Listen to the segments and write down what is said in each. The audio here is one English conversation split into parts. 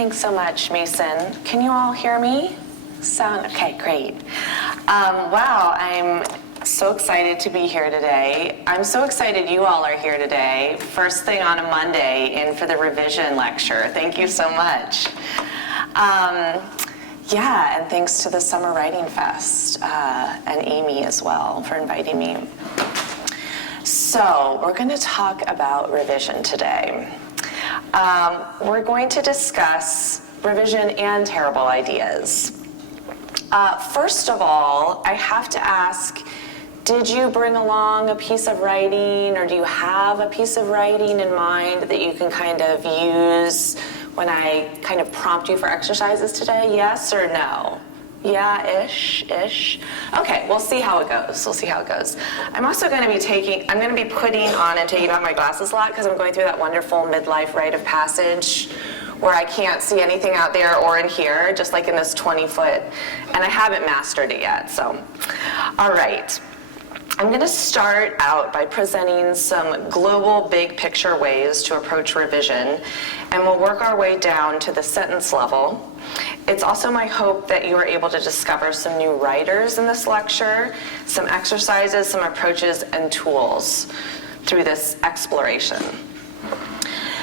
Thanks so much, Mason. Can you all hear me? Okay, great. Wow, I'm so excited to be here today. I'm so excited you all are here today, first thing on a Monday, in for the revision lecture. Thank you so much. Yeah, and thanks to the Summer Writing Fest and Amy as well for inviting me. So we're going to talk about revision today. We're going to discuss revision and terrible ideas. First of all, I have to ask, did you bring along a piece of writing, or do you have a piece of writing in mind that you can kind of use when I kind of prompt you for exercises today? Yes or no? Yeah, ish. Okay, we'll see how it goes. I'm also going to be putting on and taking off my glasses a lot because I'm going through that wonderful midlife rite of passage where I can't see anything out there or in here, just like in this 20-foot, and I haven't mastered it yet, so. All right. I'm going to start out by presenting some global big picture ways to approach revision, and we'll work our way down to the sentence level. It's also my hope that you are able to discover some new writers in this lecture, some exercises, some approaches, and tools through this exploration.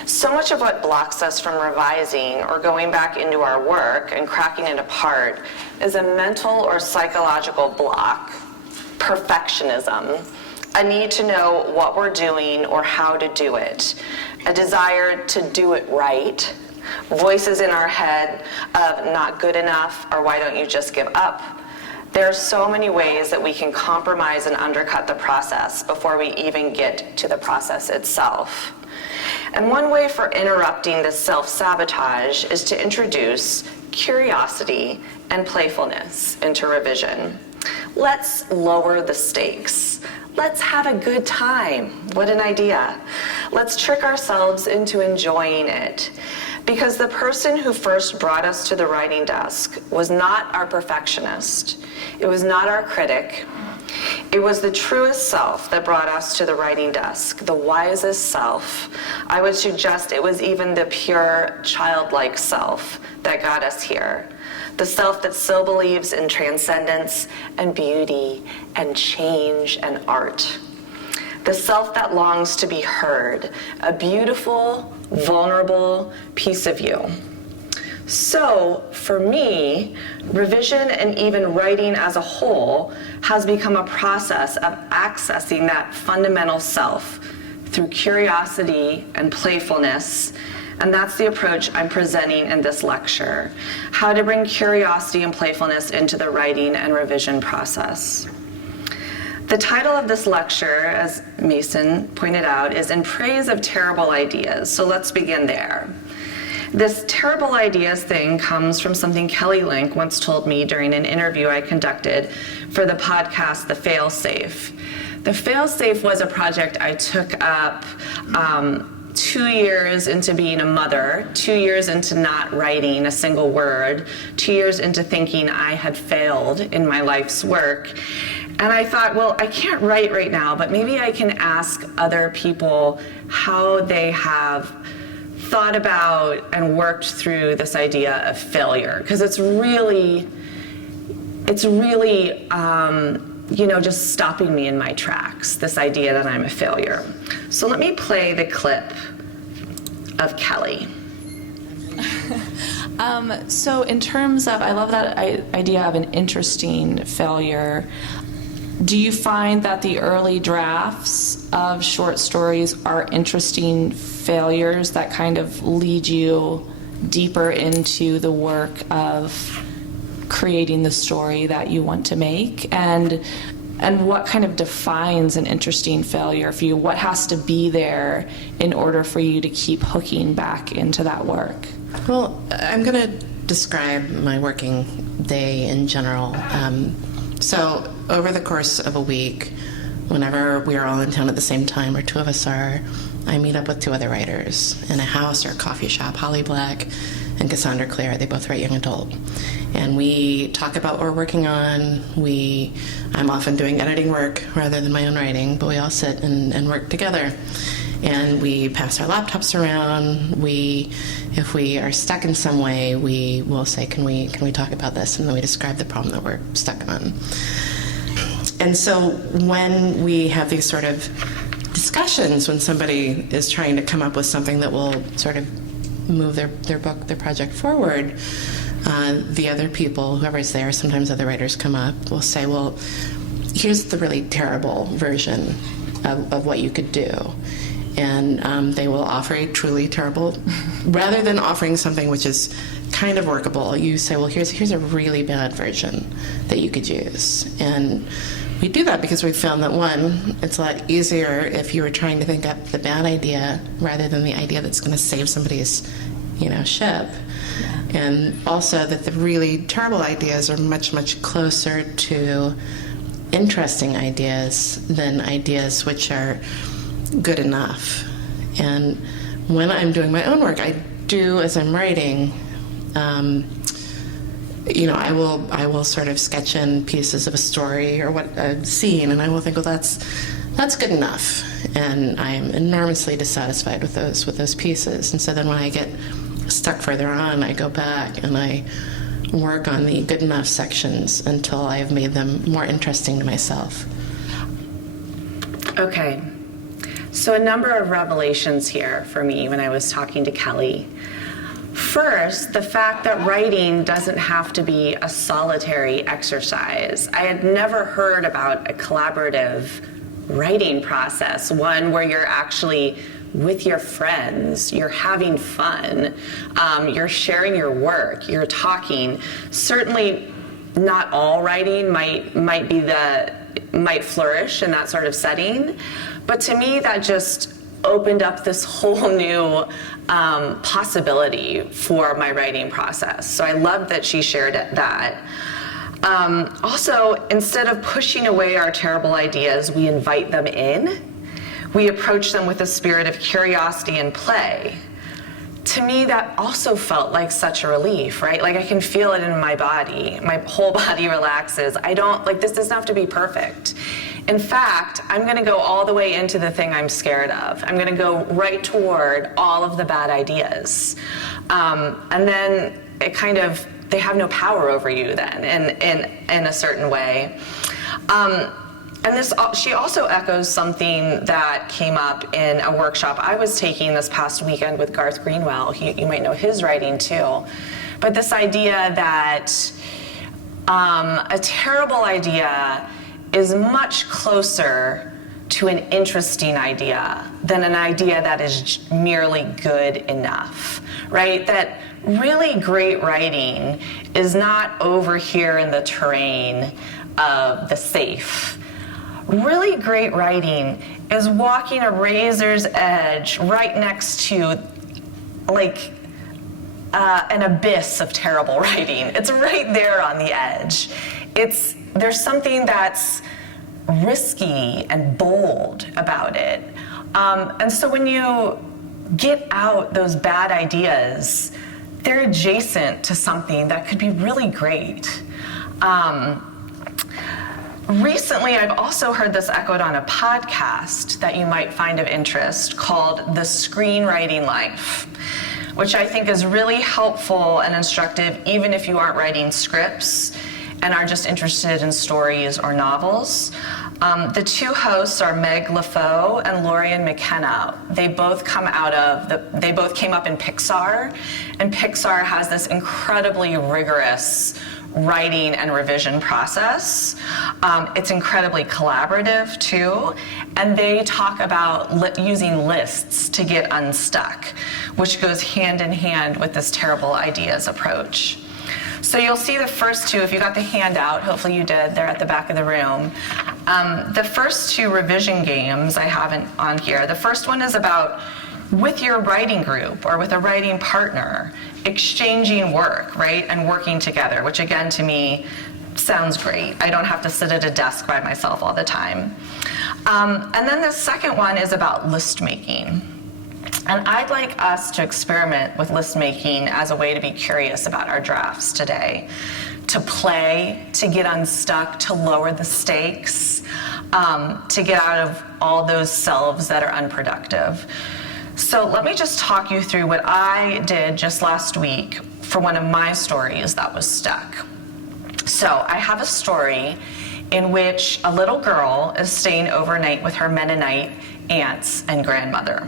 So much of what blocks us from revising or going back into our work and cracking it apart is a mental or psychological block. Perfectionism, a need to know what we're doing or how to do it, a desire to do it right, voices in our head of not good enough or why don't you just give up. There are so many ways that we can compromise and undercut the process before we even get to the process itself. And one way for interrupting this self-sabotage is to introduce curiosity and playfulness into revision. Let's lower the stakes. Let's have a good time. What an idea. Let's trick ourselves into enjoying it. Because the person who first brought us to the writing desk was not our perfectionist. It was not our critic. It was the truest self that brought us to the writing desk, the wisest self. I would suggest it was even the pure, childlike self that got us here. The self that so believes in transcendence and beauty and change and art. The self that longs to be heard, a beautiful, vulnerable piece of you. So, for me, revision and even writing as a whole has become a process of accessing that fundamental self through curiosity and playfulness. And that's the approach I'm presenting in this lecture, how to bring curiosity and playfulness into the writing and revision process. The title of this lecture, as Mason pointed out, is In Praise of Terrible Ideas, so let's begin there. This terrible ideas thing comes from something Kelly Link once told me during an interview I conducted for the podcast, The Failsafe. The Failsafe was a project I took up 2 years into being a mother, 2 years into not writing a single word, 2 years into thinking I had failed in my life's work. And I thought, well, I can't write right now, but maybe I can ask other people how they have thought about and worked through this idea of failure, because it's really just stopping me in my tracks, this idea that I'm a failure. So let me play the clip of Kelly. So in terms of, I love that idea of an interesting failure. Do you find that the early drafts of short stories are interesting failures that kind of lead you deeper into the work of creating the story that you want to make? And what kind of defines an interesting failure for you? What has to be there in order for you to keep hooking back into that work? Well, I'm going to describe my working day in general. So over the course of a week, whenever we are all in town at the same time, or two of us are, I meet up with two other writers in a house or a coffee shop, Holly Black and Cassandra Clare. They both write young adult. And we talk about what we're working on. I'm often doing editing work rather than my own writing, but we all sit and work together. and we pass our laptops around. If we are stuck in some way, we will say, can we talk about this? And then we describe the problem that we're stuck on. And so when we have these sort of discussions, when somebody is trying to come up with something that will sort of move their project forward, the other people, whoever's there, sometimes other writers come up, will say, well, here's the really terrible version of what you could do. And they will offer a truly terrible, rather than offering something which is kind of workable, you say, well, here's a really bad version that you could use. And we do that because we found that, one, it's a lot easier if you were trying to think up the bad idea rather than the idea that's going to save somebody's, ship. Yeah. And also that the really terrible ideas are much, much closer to interesting ideas than ideas which are good enough. And when I'm doing my own work, I do, as I'm writing, I will sort of sketch in pieces of a story or a scene, and I will think, well, that's good enough, and I'm enormously dissatisfied with those pieces. And so then when I get stuck further on, I go back and I work on the good enough sections until I have made them more interesting to myself. Okay, so a number of revelations here for me when I was talking to Kelly. First, the fact that writing doesn't have to be a solitary exercise. I had never heard about a collaborative writing process, one where you're actually with your friends, you're having fun, you're sharing your work, you're talking. Certainly not all writing might flourish in that sort of setting, but to me that just opened up this whole new possibility for my writing process. So I love that she shared that. Also, instead of pushing away our terrible ideas, we invite them in. We approach them with a spirit of curiosity and play. To me, that also felt like such a relief, right? Like I can feel it in my body. My whole body relaxes. This doesn't have to be perfect. In fact, I'm going to go all the way into the thing I'm scared of. I'm going to go right toward all of the bad ideas. And then they have no power over you then in a certain way. She also echoes something that came up in a workshop I was taking this past weekend with Garth Greenwell. You might know his writing too. But this idea that a terrible idea is much closer to an interesting idea than an idea that is merely good enough, right? That really great writing is not over here in the terrain of the safe. Really great writing is walking a razor's edge right next to an abyss of terrible writing. It's right there on the edge. There's something that's risky and bold about it. And so when you get out those bad ideas, they're adjacent to something that could be really great. Recently, I've also heard this echoed on a podcast that you might find of interest called The Screenwriting Life, which I think is really helpful and instructive even if you aren't writing scripts and are just interested in stories or novels. The two hosts are Meg LaFoe and Lorian McKenna. They both came up in Pixar, and Pixar has this incredibly rigorous writing and revision process. It's incredibly collaborative too, and they talk about using lists to get unstuck, which goes hand in hand with this terrible ideas approach. So you'll see the first two, if you got the handout, hopefully you did, they're at the back of the room. The first two revision games I have on here. The first one is about with your writing group or with a writing partner, exchanging work, right, and working together, which again to me sounds great. I don't have to sit at a desk by myself all the time. And then the second one is about list making. And I'd like us to experiment with list making as a way to be curious about our drafts today, to play, to get unstuck, to lower the stakes. to get out of all those selves that are unproductive. So let me just talk you through what I did just last week for one of my stories that was stuck. So I have a story in which a little girl is staying overnight with her Mennonite aunts and grandmother.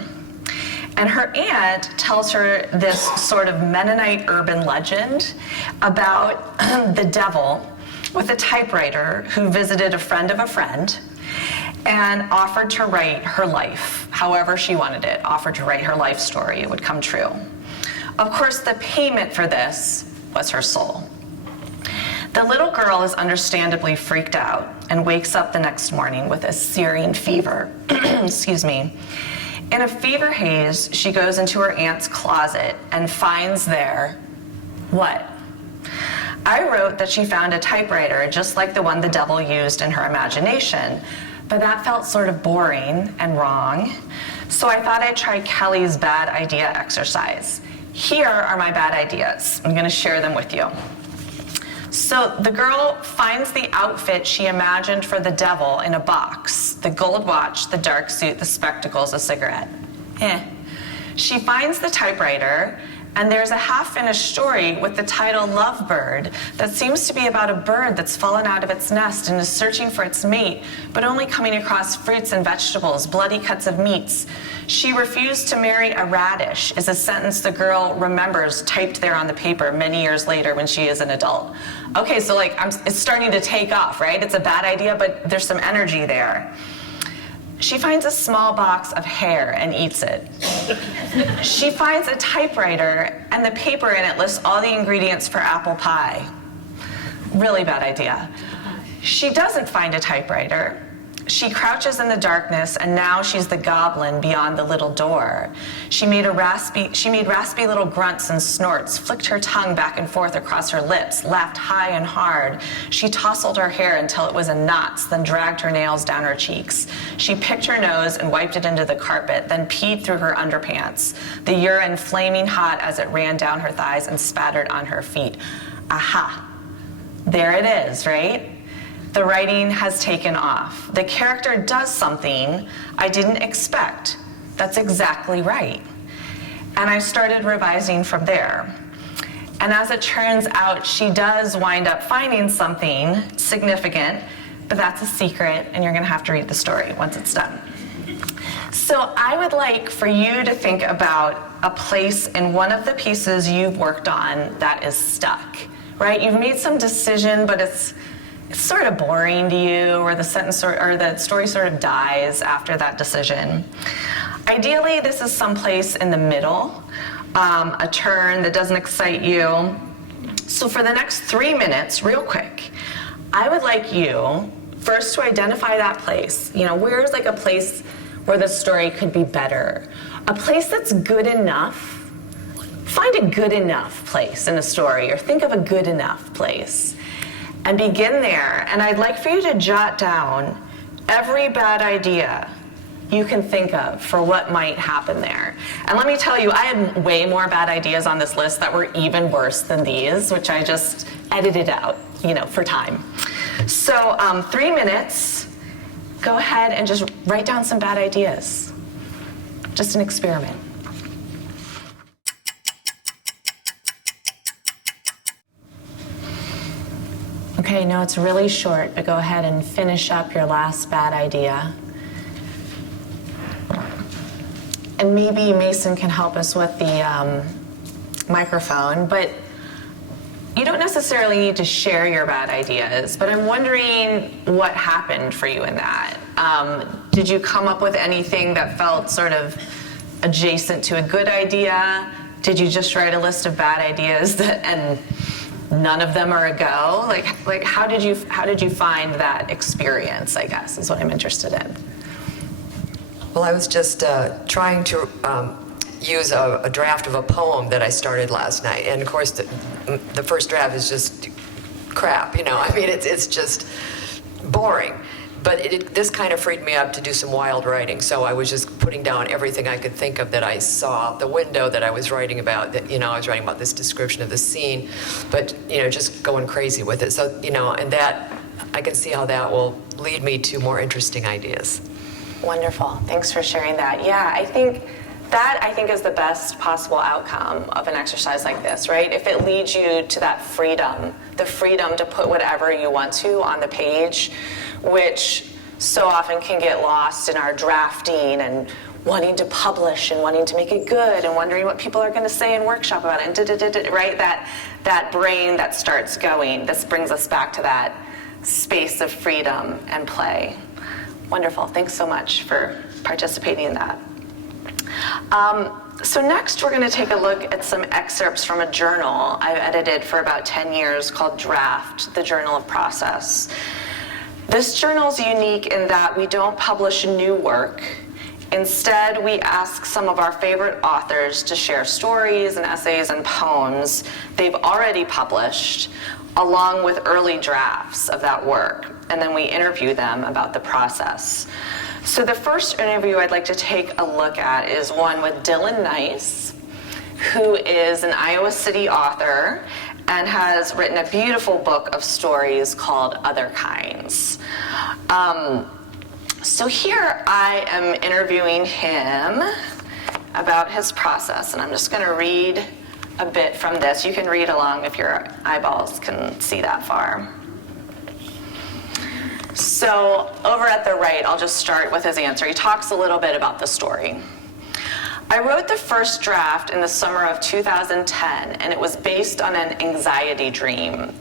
And her aunt tells her this sort of Mennonite urban legend about the devil with a typewriter who visited a friend of a friend and offered to write her life, however she wanted it, offered to write her life story. It would come true. Of course, the payment for this was her soul. The little girl is understandably freaked out and wakes up the next morning with a searing fever. Excuse me. In a fever haze, she goes into her aunt's closet and finds there what? I wrote that she found a typewriter just like the one the devil used in her imagination, but that felt sort of boring and wrong. So I thought I'd try Kelly's bad idea exercise. Here are my bad ideas. I'm going to share them with you. So the girl finds the outfit she imagined for the devil in a box. The gold watch, the dark suit, the spectacles, a cigarette. She finds the typewriter, and there's a half-finished story with the title Lovebird that seems to be about a bird that's fallen out of its nest and is searching for its mate, but only coming across fruits and vegetables, bloody cuts of meats. She refused to marry a radish is a sentence the girl remembers typed there on the paper many years later when she is an adult. Okay, so it's starting to take off, right? It's a bad idea, but there's some energy there. She finds a small box of hair and eats it. She finds a typewriter, and the paper in it lists all the ingredients for apple pie. Really bad idea. She doesn't find a typewriter. She crouches in the darkness, and now she's the goblin beyond the little door. She made raspy little grunts and snorts, flicked her tongue back and forth across her lips, laughed high and hard. She tousled her hair until it was in knots, then dragged her nails down her cheeks. She picked her nose and wiped it into the carpet, then peed through her underpants, the urine flaming hot as it ran down her thighs and spattered on her feet. Aha! There it is, right? The writing has taken off. The character does something I didn't expect. That's exactly right. And I started revising from there. And as it turns out, she does wind up finding something significant, but that's a secret, and you're gonna have to read the story once it's done. So I would like for you to think about a place in one of the pieces you've worked on that is stuck, right? You've made some decision, but it's sort of boring to you, or the sentence or the story sort of dies after that decision. Ideally, this is someplace in the middle, a turn that doesn't excite you. So for the next 3 minutes, real quick, I would like you first to identify that place. Where's a place where the story could be better? A place that's good enough. Find a good enough place in a story, or think of a good enough place. And begin there, and I'd like for you to jot down every bad idea you can think of for what might happen there. And let me tell you, I had way more bad ideas on this list that were even worse than these, which I just edited out, for time. So 3 minutes, go ahead and just write down some bad ideas. Just an experiment. Okay, no, it's really short, but go ahead and finish up your last bad idea. And maybe Mason can help us with the microphone, but you don't necessarily need to share your bad ideas, but I'm wondering what happened for you in that. Did you come up with anything that felt sort of adjacent to a good idea? Did you just write a list of bad ideas and none of them are a go? Like how did you find that experience, I guess, is what I'm interested in. Well, I was just trying to use a draft of a poem that I started last night. And of course, the first draft is just crap, I mean, it's just boring. But this kind of freed me up to do some wild writing. So I was just putting down everything I could think of that I saw out the window that I was writing about. That I was writing about this description of the scene, but just going crazy with it. So and that I can see how that will lead me to more interesting ideas. Wonderful. Thanks for sharing that. Yeah, I think that is the best possible outcome of an exercise like this, right? If it leads you to that freedom, the freedom to put whatever you want to on the page, which so often can get lost in our drafting and wanting to publish and wanting to make it good and wondering what people are going to say in workshop about it, and right? That brain that starts going. This brings us back to that space of freedom and play. Wonderful. Thanks so much for participating in that. So next we're going to take a look at some excerpts from a journal I've edited for about 10 years called Draft, the Journal of Process. This journal is unique in that we don't publish new work. Instead, we ask some of our favorite authors to share stories and essays and poems they've already published, along with early drafts of that work, and then we interview them about the process. So the first interview I'd like to take a look at is one with Dylan Nice, who is an Iowa City author and has written a beautiful book of stories called Other Kinds. So here I am interviewing him about his process, and I'm just going to read a bit from this. You can read along if your eyeballs can see that far. So over at the right, I'll just start with his answer. He talks a little bit about the story. I wrote the first draft in the summer of 2010, and it was based on an anxiety dream.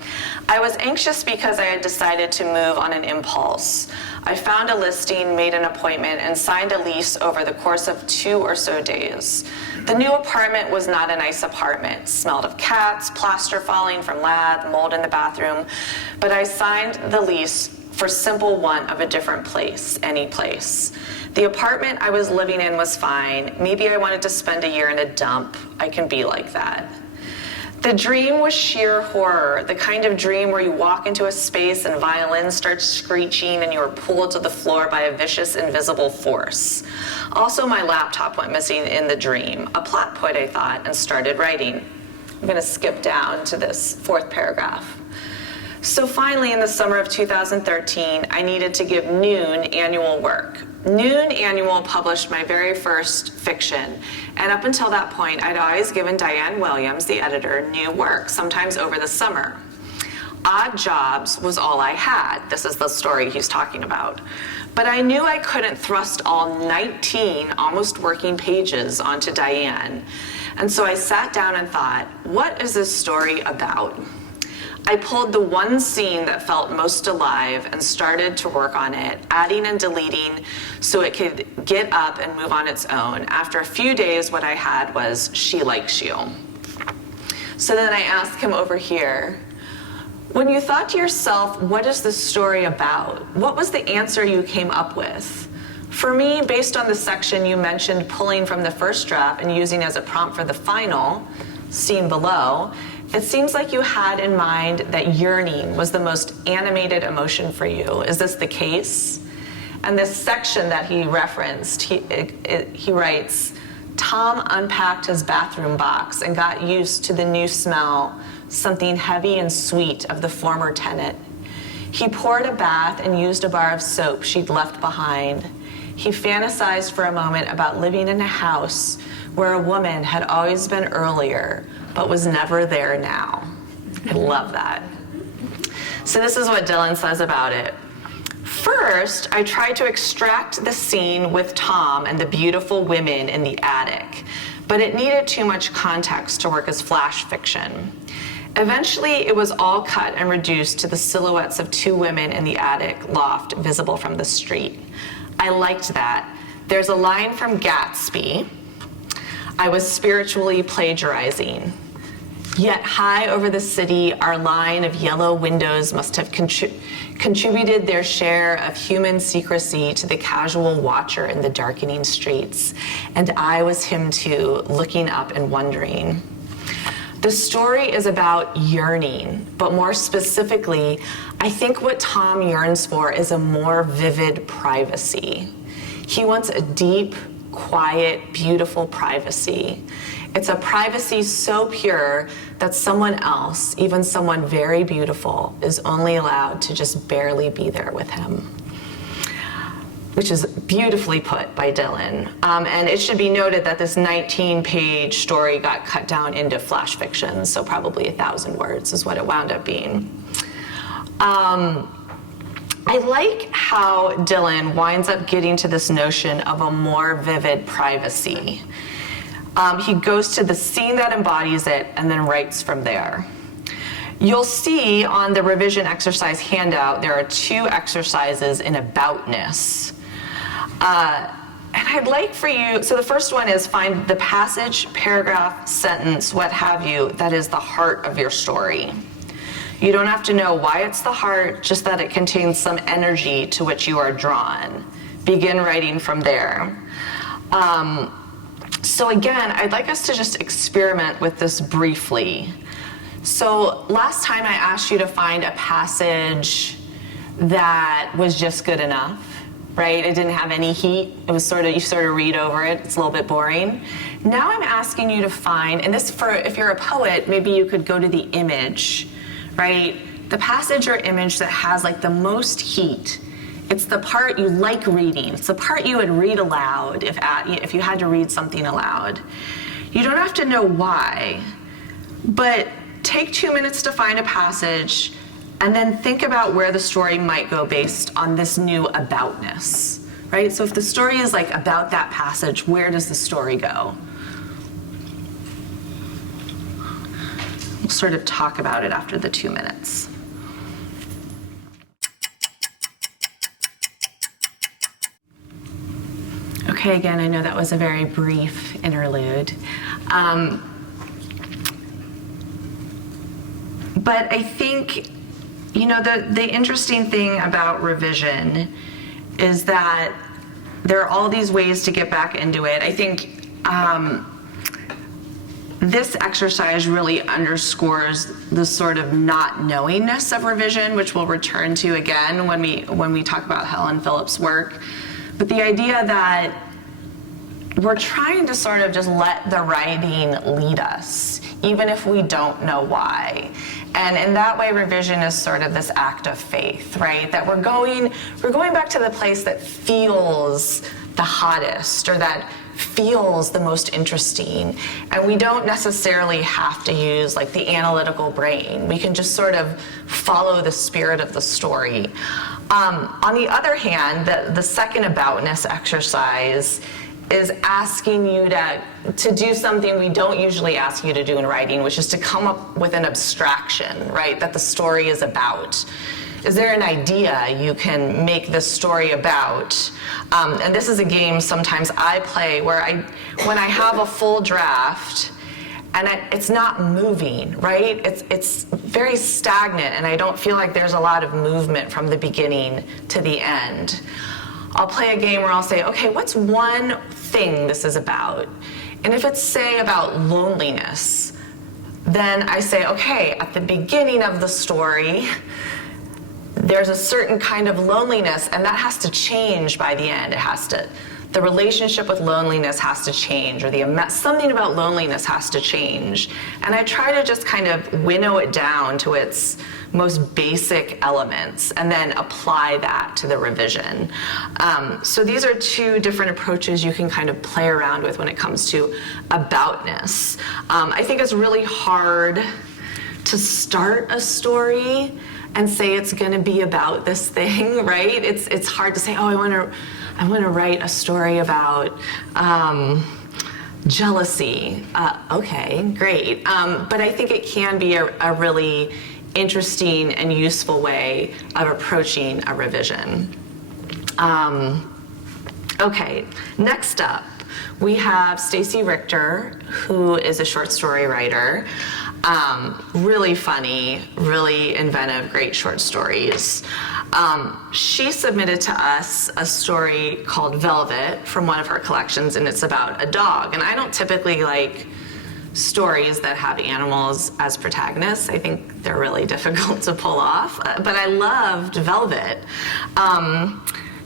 I was anxious because I had decided to move on an impulse. I found a listing, made an appointment, and signed a lease over the course of 2 or so days. The new apartment was not a nice apartment. It smelled of cats, plaster falling from lath, mold in the bathroom, but I signed the lease for simple want of a different place, any place. The apartment I was living in was fine. Maybe I wanted to spend a year in a dump. I can be like that. The dream was sheer horror, the kind of dream where you walk into a space and violins start screeching and you are pulled to the floor by a vicious invisible force. Also, my laptop went missing in the dream. A plot point, I thought, and started writing. I'm going to skip down to this 4th paragraph. So finally, in the summer of 2013, I needed to give Noon annual work. Noon Annual published my very first fiction, and up until that point, I'd always given Diane Williams, the editor, new work, sometimes over the summer. Odd Jobs was all I had. This is the story he's talking about. But I knew I couldn't thrust all 19 almost working pages onto Diane. And so I sat down and thought, what is this story about? I pulled the one scene that felt most alive and started to work on it, adding and deleting so it could get up and move on its own. After a few days, what I had was, she likes you. So then I asked him over here, when you thought to yourself, what is this story about? What was the answer you came up with? For me, based on the section you mentioned pulling from the first draft and using as a prompt for the final, seen below, it seems like you had in mind that yearning was the most animated emotion for you. Is this the case? And this section that he referenced, he writes, Tom unpacked his bathroom box and got used to the new smell, something heavy and sweet of the former tenant. He poured a bath and used a bar of soap she'd left behind. He fantasized for a moment about living in a house where a woman had always been earlier, but was never there now. I love that. So this is what Dylan says about it. First, I tried to extract the scene with Tom and the beautiful women in the attic, but it needed too much context to work as flash fiction. Eventually, it was all cut and reduced to the silhouettes of 2 women in the attic loft visible from the street. I liked that. There's a line from Gatsby. I was spiritually plagiarizing. Yet high over the city, our line of yellow windows must have contributed their share of human secrecy to the casual watcher in the darkening streets. And I was him too, looking up and wondering. The story is about yearning, but more specifically, I think what Tom yearns for is a more vivid privacy. He wants a deep, quiet, beautiful privacy. It's a privacy so pure that someone else, even someone very beautiful, is only allowed to just barely be there with him. Which is beautifully put by Dylan. And it should be noted that this 19-page story got cut down into flash fiction, so probably 1,000 words is what it wound up being. I like how Dylan winds up getting to this notion of a more vivid privacy. He goes to the scene that embodies it and then writes from there. You'll see on the revision exercise handout, there are 2 exercises in aboutness. And I'd like for you, so the first one is find the passage, paragraph, sentence, what have you, that is the heart of your story. You don't have to know why it's the heart, just that it contains some energy to which you are drawn. Begin writing from there. So again, I'd like us to just experiment with this briefly. So last time I asked you to find a passage that was just good enough, right? It didn't have any heat. It was you sort of read over it. It's a little bit boring. Now I'm asking you to find, and this if you're a poet, maybe you could go to the image, right? The passage or image that has like the most heat. It's the part you like reading. It's the part you would read aloud if you had to read something aloud. You don't have to know why, but take 2 minutes to find a passage and then think about where the story might go based on this new aboutness, right? So if the story is like about that passage, where does the story go? We'll sort of talk about it after the 2 minutes. Okay, again, I know that was a very brief interlude. But I think, the interesting thing about revision is that there are all these ways to get back into it. I think this exercise really underscores the sort of not knowingness of revision, which we'll return to again when we talk about Helen Phillips' work. But the idea that we're trying to sort of just let the writing lead us, even if we don't know why. And in that way, revision is sort of this act of faith, right? That we're going back to the place that feels the hottest or that feels the most interesting. And we don't necessarily have to use like the analytical brain. We can just sort of follow the spirit of the story. On the other hand, the second aboutness exercise is asking you to do something we don't usually ask you to do in writing, which is to come up with an abstraction, right, that the story is about. Is there an idea you can make this story about? And this is a game sometimes I play where when I have a full draft and it's not moving, right? It's very stagnant and I don't feel like there's a lot of movement from the beginning to the end. I'll play a game where I'll say, okay, what's one thing this is about? And if it's, say, about loneliness, then I say, okay, at the beginning of the story, there's a certain kind of loneliness, and that has to change by the end. The relationship with loneliness has to change, or something about loneliness has to change. And I try to just kind of winnow it down to its most basic elements and then apply that to the revision. So these are 2 different approaches you can kind of play around with when it comes to aboutness. I think it's really hard to start a story and say it's going to be about this thing, right? It's hard to say, oh, I want to write a story about jealousy. Okay, great. But I think it can be a really interesting and useful way of approaching a revision. Okay, next up, we have Stacy Richter, who is a short story writer. Really funny, really inventive, great short stories. She submitted to us a story called Velvet from one of her collections, and it's about a dog. And I don't typically like stories that have animals as protagonists. I think they're really difficult to pull off, but I loved Velvet.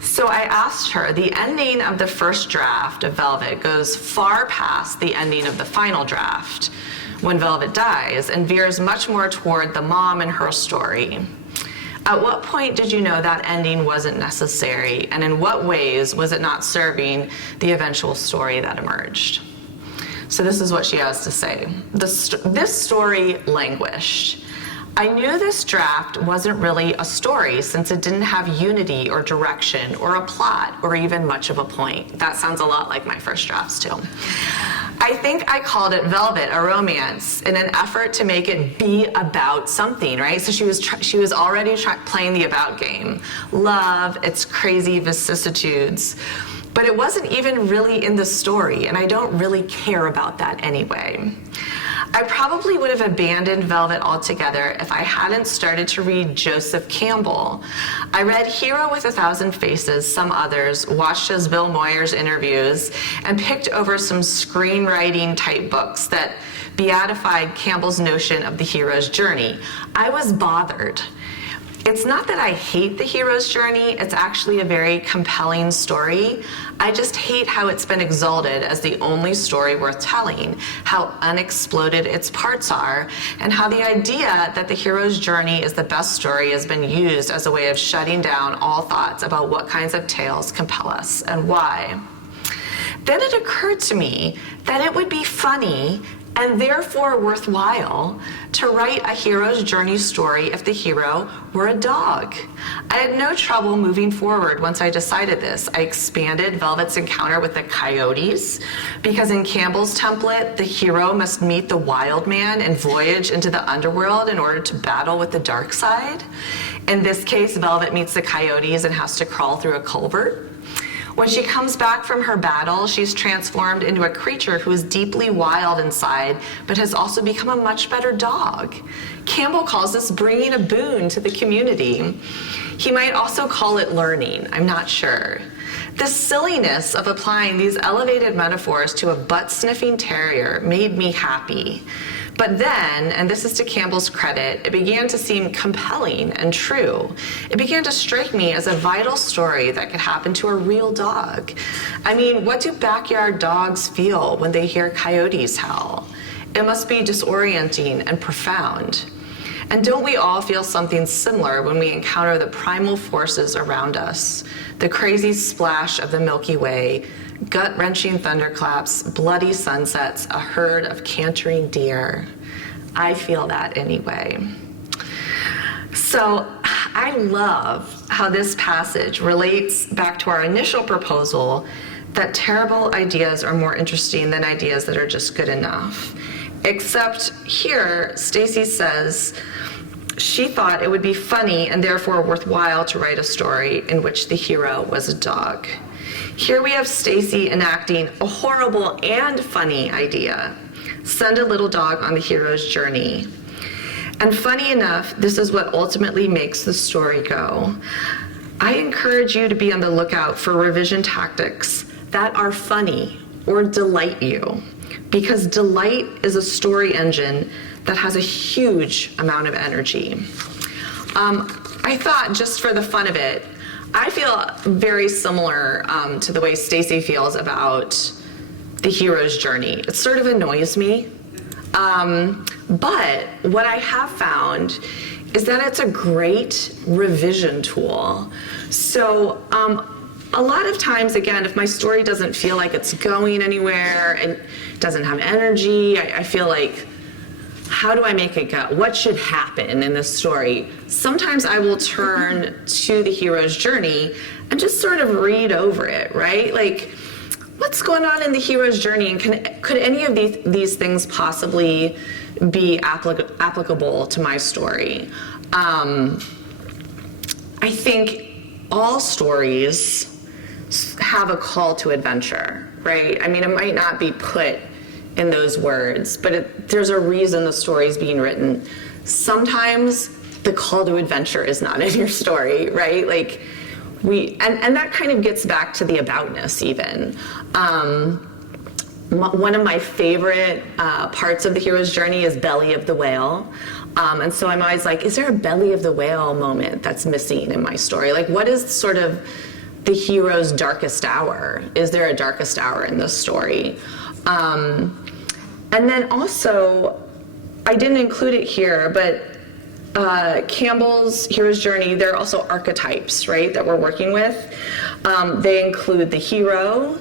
So I asked her, the ending of the first draft of Velvet goes far past the ending of the final draft when Velvet dies and veers much more toward the mom and her story. At what point did you know that ending wasn't necessary, and in what ways was it not serving the eventual story that emerged? So this is what she has to say. This story languished. I knew this draft wasn't really a story since it didn't have unity or direction or a plot or even much of a point. That sounds a lot like my first drafts too. I think I called it Velvet, a romance, in an effort to make it be about something, right? So she was already playing the about game. Love, its crazy vicissitudes. But it wasn't even really in the story, and I don't really care about that anyway. I probably would have abandoned Velvet altogether if I hadn't started to read Joseph Campbell. I read Hero with 1,000 Faces, some others, watched his Bill Moyers interviews, and picked over some screenwriting type books that beatified Campbell's notion of the hero's journey. I was bothered. It's not that I hate the hero's journey, it's actually a very compelling story. I just hate how it's been exalted as the only story worth telling, how unexploded its parts are, and how the idea that the hero's journey is the best story has been used as a way of shutting down all thoughts about what kinds of tales compel us and why. Then it occurred to me that it would be funny and therefore worthwhile to write a hero's journey story if the hero were a dog. I had no trouble moving forward once I decided this. I expanded Velvet's encounter with the coyotes, because in Campbell's template, the hero must meet the wild man and voyage into the underworld in order to battle with the dark side. In this case, Velvet meets the coyotes and has to crawl through a culvert. When she comes back from her battle, she's transformed into a creature who is deeply wild inside, but has also become a much better dog. Campbell calls this bringing a boon to the community. He might also call it learning, I'm not sure. The silliness of applying these elevated metaphors to a butt-sniffing terrier made me happy. But then, and this is to Campbell's credit, it began to seem compelling and true. It began to strike me as a vital story that could happen to a real dog. I mean, what do backyard dogs feel when they hear coyotes howl? It must be disorienting and profound. And don't we all feel something similar when we encounter the primal forces around us? The crazy splash of the Milky Way, gut-wrenching thunderclaps, bloody sunsets, a herd of cantering deer. I feel that anyway. So I love how this passage relates back to our initial proposal that terrible ideas are more interesting than ideas that are just good enough. Except here, Stacy says she thought it would be funny and therefore worthwhile to write a story in which the hero was a dog. Here we have Stacy enacting a horrible and funny idea. Send a little dog on the hero's journey. And funny enough, this is what ultimately makes the story go. I encourage you to be on the lookout for revision tactics that are funny or delight you, because delight is a story engine that has a huge amount of energy. I thought, just for the fun of it, I feel very similar to the way Stacy feels about the hero's journey. It sort of annoys me. But what I have found is that it's a great revision tool. So a lot of times, again, if my story doesn't feel like it's going anywhere and doesn't have energy, I feel like, how do I make it go? What should happen in this story? Sometimes I will turn to the hero's journey and just sort of read over it, right? Like, what's going on in the hero's journey, and could any of these things possibly be applicable to my story? I think all stories have a call to adventure, right? I mean, it might not be put in those words, but there's a reason the story is being written. Sometimes the call to adventure is not in your story, right? Like and that kind of gets back to the aboutness even. One of my favorite parts of the hero's journey is Belly of the Whale. And so I'm always like, is there a Belly of the Whale moment that's missing in my story? Like, what is sort of the hero's darkest hour? Is there a darkest hour in this story? And then also, I didn't include it here, but Campbell's hero's journey, there are also archetypes, right, that we're working with. They include the hero,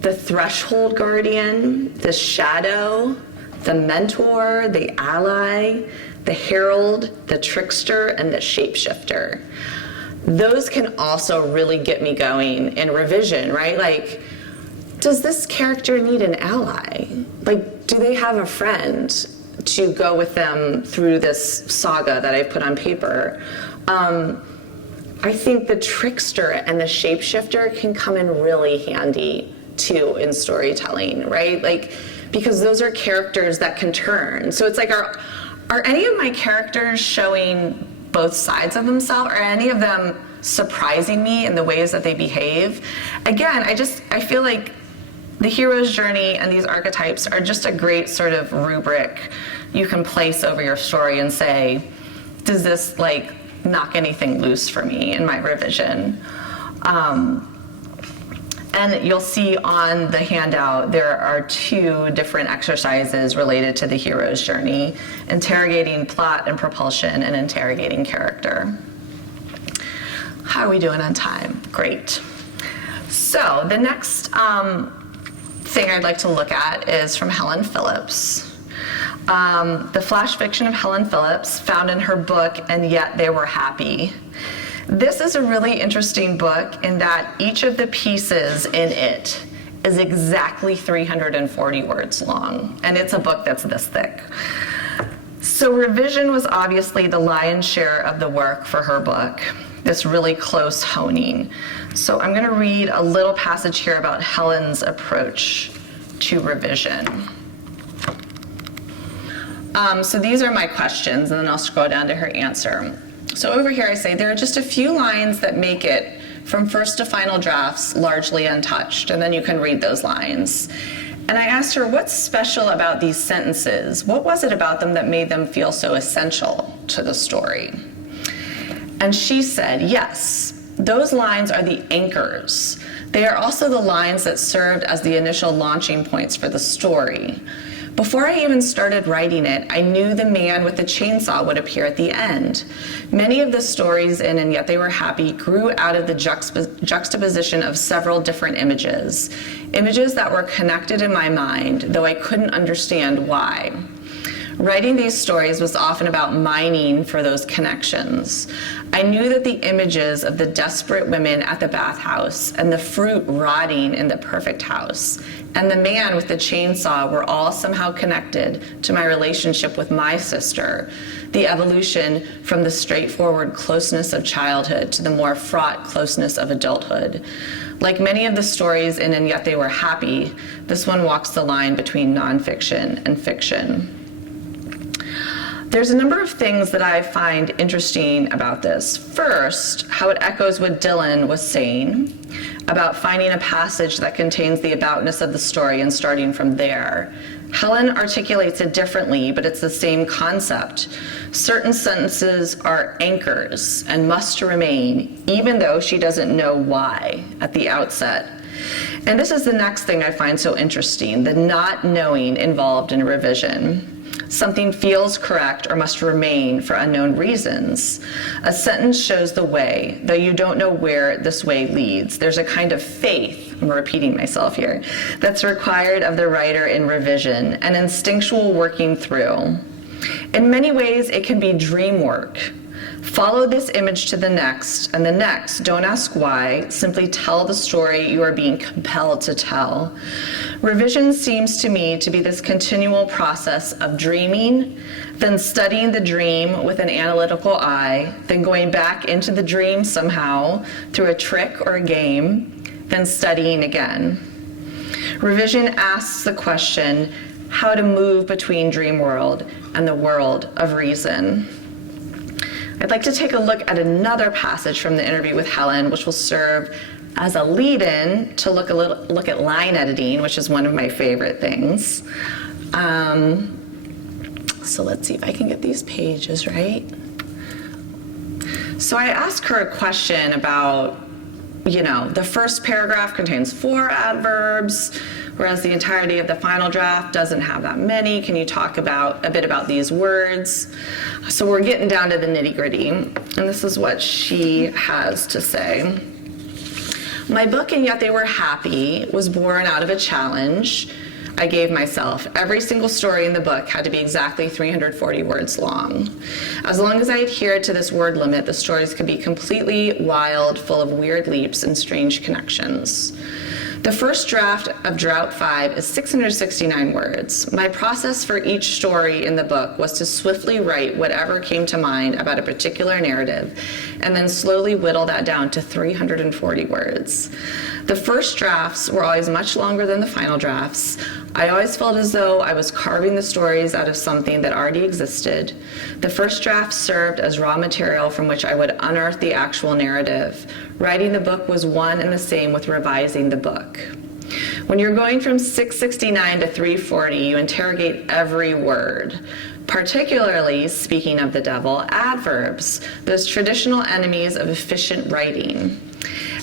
the threshold guardian, the shadow, the mentor, the ally, the herald, the trickster, and the shapeshifter. Those can also really get me going in revision, right? Like, does this character need an ally? Like, do they have a friend to go with them through this saga that I put on paper? I think the trickster and the shapeshifter can come in really handy too in storytelling, right? Like, because those are characters that can turn. So it's like, are any of my characters showing both sides of themselves? Are any of them surprising me in the ways that they behave? Again, I feel like the hero's journey and these archetypes are just a great sort of rubric you can place over your story and say, does this like knock anything loose for me in my revision? And you'll see on the handout, there are 2 different exercises related to the hero's journey: interrogating plot and propulsion, and interrogating character. How are we doing on time? Great. So the next thing I'd like to look at is from Helen Phillips. The flash fiction of Helen Phillips, found in her book, And Yet They Were Happy. This is a really interesting book in that each of the pieces in it is exactly 340 words long, and it's a book that's this thick. So revision was obviously the lion's share of the work for her book, this really close honing. So I'm going to read a little passage here about Helen's approach to revision. So these are my questions, and then I'll scroll down to her answer. So over here I say there are just a few lines that make it from first to final drafts largely untouched, and then you can read those lines. And I asked her, what's special about these sentences? What was it about them that made them feel so essential to the story? And she said, yes, those lines are the anchors. They are also the lines that served as the initial launching points for the story. Before I even started writing it, I knew the man with the chainsaw would appear at the end. Many of the stories in And Yet They Were Happy grew out of the juxtaposition of several different images that were connected in my mind, though I couldn't understand why. Writing these stories was often about mining for those connections. I knew that the images of the desperate women at the bathhouse and the fruit rotting in the perfect house and the man with the chainsaw were all somehow connected to my relationship with my sister, the evolution from the straightforward closeness of childhood to the more fraught closeness of adulthood. Like many of the stories in And Yet They Were Happy, this one walks the line between nonfiction and fiction. There's a number of things that I find interesting about this. First, how it echoes what Dylan was saying about finding a passage that contains the aboutness of the story and starting from there. Helen articulates it differently, but it's the same concept. Certain sentences are anchors and must remain, even though she doesn't know why at the outset. And this is the next thing I find so interesting, the not knowing involved in revision. Something feels correct or must remain for unknown reasons. A sentence shows the way, though you don't know where this way leads. There's a kind of faith, I'm repeating myself here, that's required of the writer in revision, an instinctual working through. In many ways, it can be dream work. Follow this image to the next, and the next. Don't ask why, simply tell the story you are being compelled to tell. Revision seems to me to be this continual process of dreaming, then studying the dream with an analytical eye, then going back into the dream somehow through a trick or a game, then studying again. Revision asks the question, how to move between dream world and the world of reason. I'd like to take a look at another passage from the interview with Helen, which will serve as a lead-in to look at line editing, which is one of my favorite things. So let's see if I can get these pages right. So I asked her a question about the first paragraph contains 4 adverbs, whereas the entirety of the final draft doesn't have that many. Can you talk a bit about these words? So we're getting down to the nitty-gritty, and this is what she has to say. My book, And Yet They Were Happy, was born out of a challenge I gave myself. Every single story in the book had to be exactly 340 words long. As long as I adhered to this word limit, the stories could be completely wild, full of weird leaps and strange connections. The first draft of Drought 5 is 669 words. My process for each story in the book was to swiftly write whatever came to mind about a particular narrative, and then slowly whittle that down to 340 words. The first drafts were always much longer than the final drafts. I always felt as though I was carving the stories out of something that already existed. The first draft served as raw material from which I would unearth the actual narrative. Writing the book was one and the same with revising the book. When you're going from 669 to 340, you interrogate every word. Particularly, speaking of the devil, adverbs, those traditional enemies of efficient writing.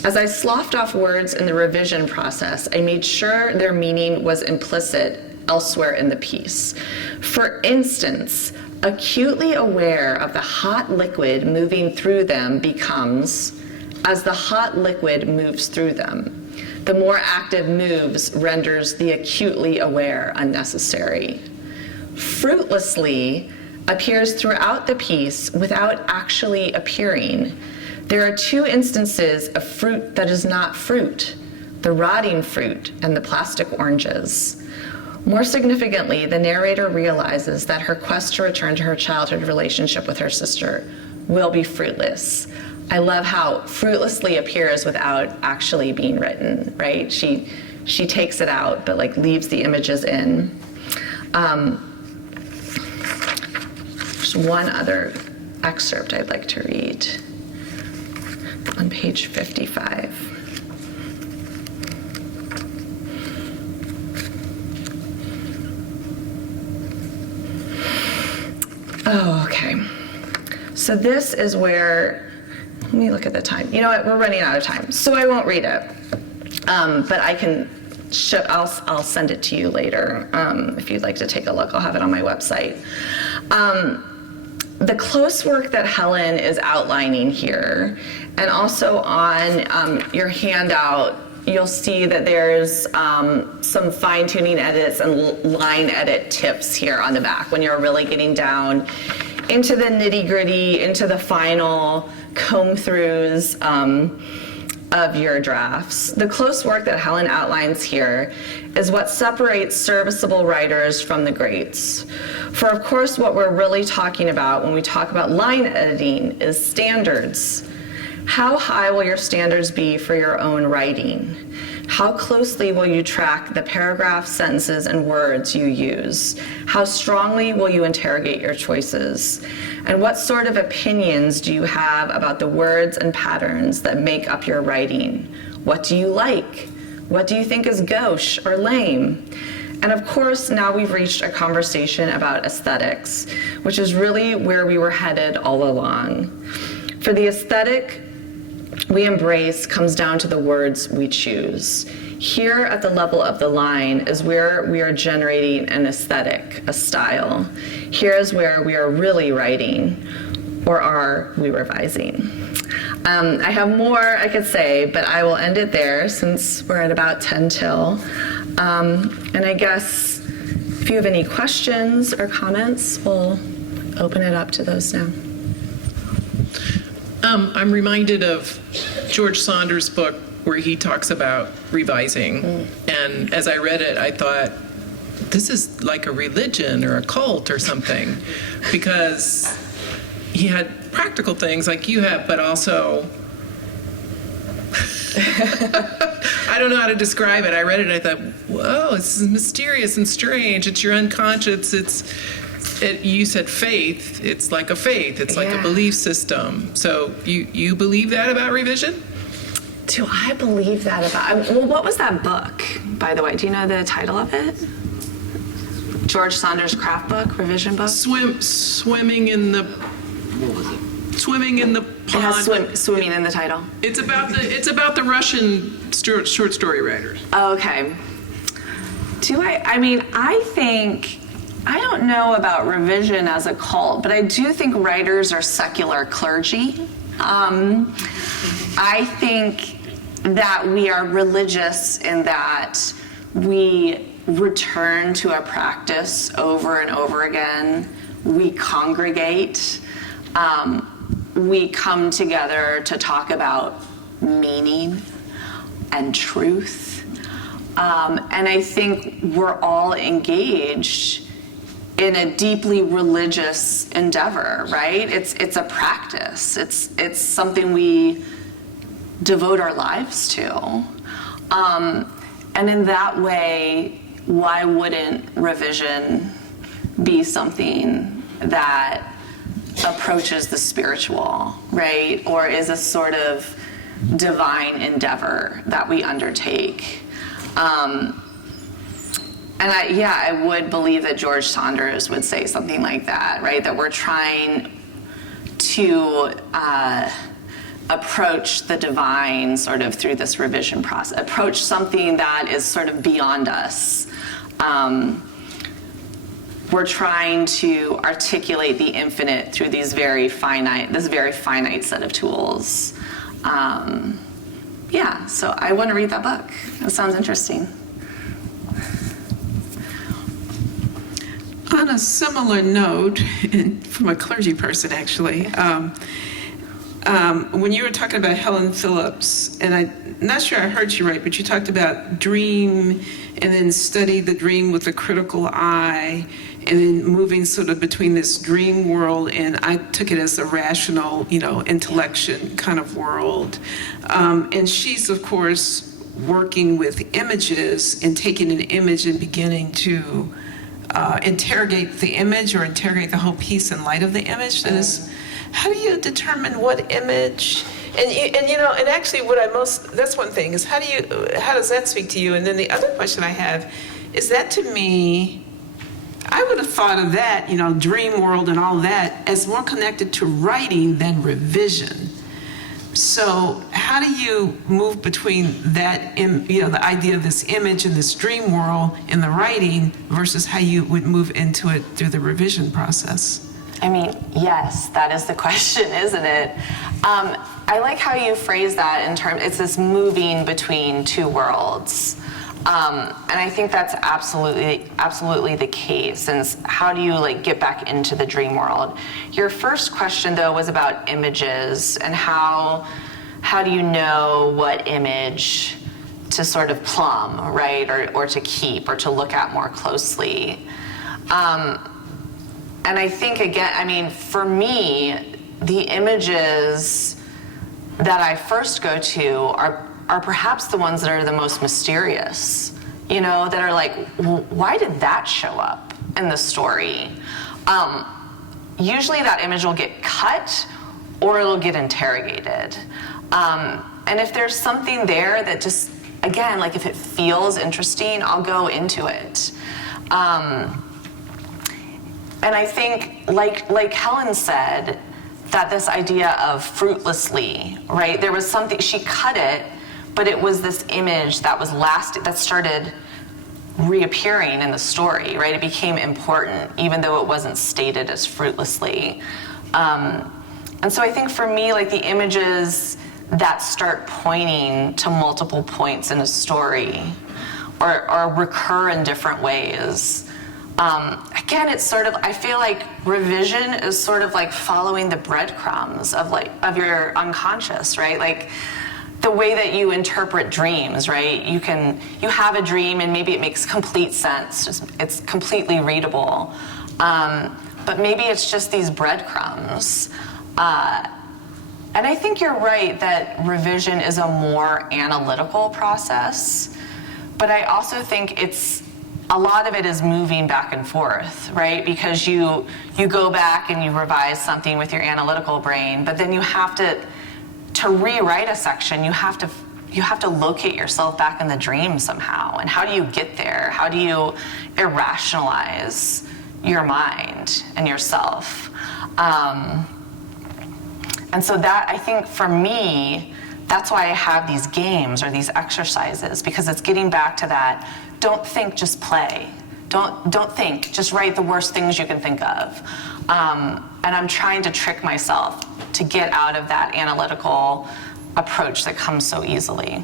As I sloughed off words in the revision process, I made sure their meaning was implicit elsewhere in the piece. For instance, acutely aware of the hot liquid moving through them becomes, as the hot liquid moves through them. The more active moves renders the acutely aware unnecessary. Fruitlessly appears throughout the piece without actually appearing. There are 2 instances of fruit that is not fruit, the rotting fruit and the plastic oranges. More significantly, the narrator realizes that her quest to return to her childhood relationship with her sister will be fruitless. I love how fruitlessly appears without actually being written, right? She takes it out, but leaves the images in. There's one other excerpt I'd like to read on page 55. Oh, okay. So this is where, let me look at the time. You know what, we're running out of time, so I won't read it. But I can, I'll send it to you later. If you'd like to take a look, I'll have it on my website. The close work that Helen is outlining here, and also on your handout, you'll see that there's some fine-tuning edits and line edit tips here on the back when you're really getting down into the nitty-gritty, into the final comb-throughs of your drafts. The close work that Helen outlines here is what separates serviceable writers from the greats. For of course, what we're really talking about when we talk about line editing is standards. How high will your standards be for your own writing? How closely will you track the paragraphs, sentences, and words you use? How strongly will you interrogate your choices? And what sort of opinions do you have about the words and patterns that make up your writing? What do you like? What do you think is gauche or lame? And of course, now we've reached a conversation about aesthetics, which is really where we were headed all along. For the aesthetic we embrace comes down to the words we choose. Here at the level of the line is where we are generating an aesthetic, a style. Here is where we are really writing, or are we revising? I have more I could say, but I will end it there since we're at about 10 till. And I guess if you have any questions or comments, we'll open it up to those now. I'm reminded of George Saunders' book where he talks about revising. And as I read it, I thought, this is like a religion or a cult or something, because he had practical things like you have, but also, I don't know how to describe it. I read it and I thought, whoa, this is mysterious and strange. It's your unconscious. You said faith. It's like a faith. It's like a belief system. So you believe that about revision? Do I believe that about? Well, what was that book, by the way? Do you know the title of it? George Saunders' craft book, revision book? Swimming in the... What was it? swimming in the It has pond. swimming in the title. It's about the Russian short story writers. Okay. I don't know about revision as a cult, but I do think writers are secular clergy. I think that we are religious in that we return to a practice over and over again. We congregate. We come together to talk about meaning and truth. And I think we're all engaged in a deeply religious endeavor, right? It's a practice. It's something we devote our lives to. And in that way, why wouldn't revision be something that approaches the spiritual, right? Or is a sort of divine endeavor that we undertake. And I would believe that George Saunders would say something like that, right? That we're trying to approach the divine sort of through this revision process, approach something that is sort of beyond us. We're trying to articulate the infinite through this very finite set of tools. So I want to read that book. It sounds interesting. On a similar note, and from a clergy person actually, when you were talking about Helen Phillips, and I'm not sure I heard you right, but you talked about dream and then study the dream with a critical eye, and then moving sort of between this dream world, and I took it as a rational, intellection kind of world. And she's, of course, working with images and taking an image and beginning to interrogate the image or interrogate the whole piece in light of the image. That is, how do you determine what image? And actually, that's one thing is how does that speak to you? And then the other question I have is that to me, I would have thought of that, dream world and all that as more connected to writing than revision. So how do you move between that, the idea of this image and this dream world in the writing versus how you would move into it through the revision process? Yes, that is the question, isn't it? I like how you phrase that it's this moving between two worlds. And I think that's absolutely the case. And how do you get back into the dream world? Your first question though was about images and how do you know what image to sort of plumb, right? Or to keep or to look at more closely. And I think again, for me, the images that I first go to are perhaps the ones that are the most mysterious, that are like, why did that show up in the story? Usually that image will get cut or it'll get interrogated. And if there's something there that just, again, if it feels interesting, I'll go into it. And I think, like Helen said, that this idea of fruitlessly, right? There was something, she cut it, but it was this image that started reappearing in the story, right? It became important, even though it wasn't stated as fruitlessly. And so I think for me, the images that start pointing to multiple points in a story or recur in different ways. Again, it's sort of, I feel like revision is sort of like following the breadcrumbs of your unconscious, right? The way that you interpret dreams, right? You have a dream and maybe it makes complete sense. It's completely readable. But maybe it's just these breadcrumbs. And I think you're right that revision is a more analytical process. But I also think a lot of it is moving back and forth, right? Because you go back and you revise something with your analytical brain, but then you have to rewrite a section, you have to locate yourself back in the dream somehow. And how do you get there? How do you irrationalize your mind and yourself? And so that, I think for me, that's why I have these games or these exercises, because it's getting back to that, don't think, just play. Don't think, just write the worst things you can think of. And I'm trying to trick myself to get out of that analytical approach that comes so easily.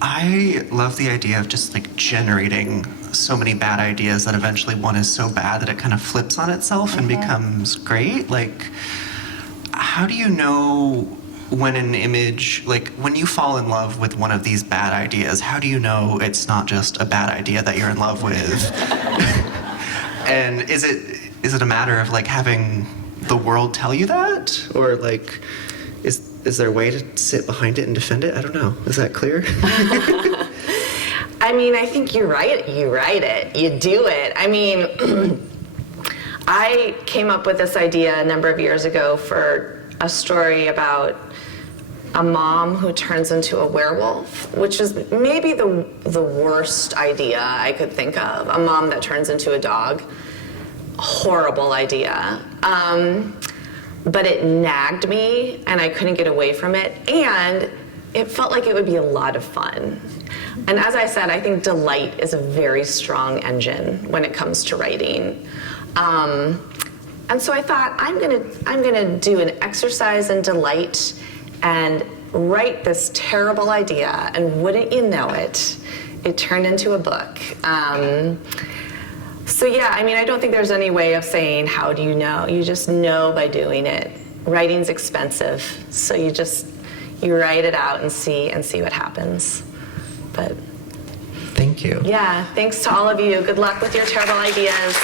I love the idea of just like generating so many bad ideas that eventually one is so bad that it kind of flips on itself and becomes great. Like, how do you know when an image, like when you fall in love with one of these bad ideas, how do you know it's not just a bad idea that you're in love with? And is it a matter of like having the world tell you that? Or like, is there a way to sit behind it and defend it? I don't know. Is that clear? I mean, I think you write it, you do it. I mean, I came up with this idea a number of years ago for a story about a mom who turns into a werewolf, which is maybe the worst idea I could think of. A mom that turns into a dog. Horrible idea. But it nagged me, and I couldn't get away from it, and it felt like it would be a lot of fun. And as I said, I think delight is a very strong engine when it comes to writing. And so I thought, I'm gonna do an exercise in delight and write this terrible idea, and wouldn't you know it, it turned into a book. So yeah, I mean, I don't think there's any way of saying, how do you know? You just know by doing it. Writing's expensive, so you write it out and see what happens. But Thank you. yeah, thanks to all of you. Good luck with your terrible ideas.